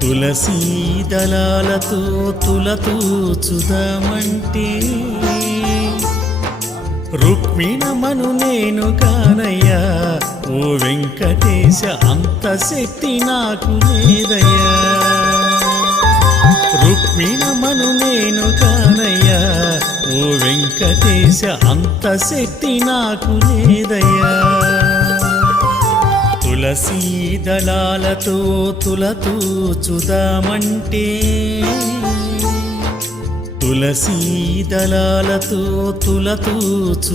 తులసీ దళాలతో తులతూచుదామంటే రుక్మిణమను నేను కానయ్యా ఓ వెంకటేశ అంత శక్తి నాకు లేదయ్యా రుక్మిణమను నేను కానయ్యా ఓ వెంకటేశ అంత శక్తి నాకు లేదయ్యా తులసీ దళాలతో తులతూచుదామంటే తులసీ దళాలతో తులతూచుదామంటే